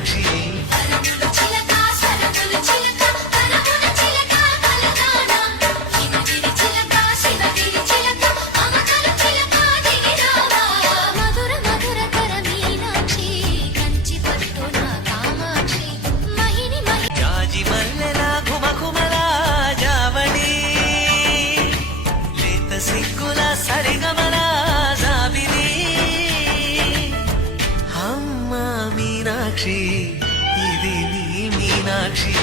మీనాక్షి జాజి మల్లెల ఘుమఘుమల జావళి లేత సిగ్గుల సరిగమల జాబిలి అమ్మ మీనాక్షి ఇది నీ మీనాక్షి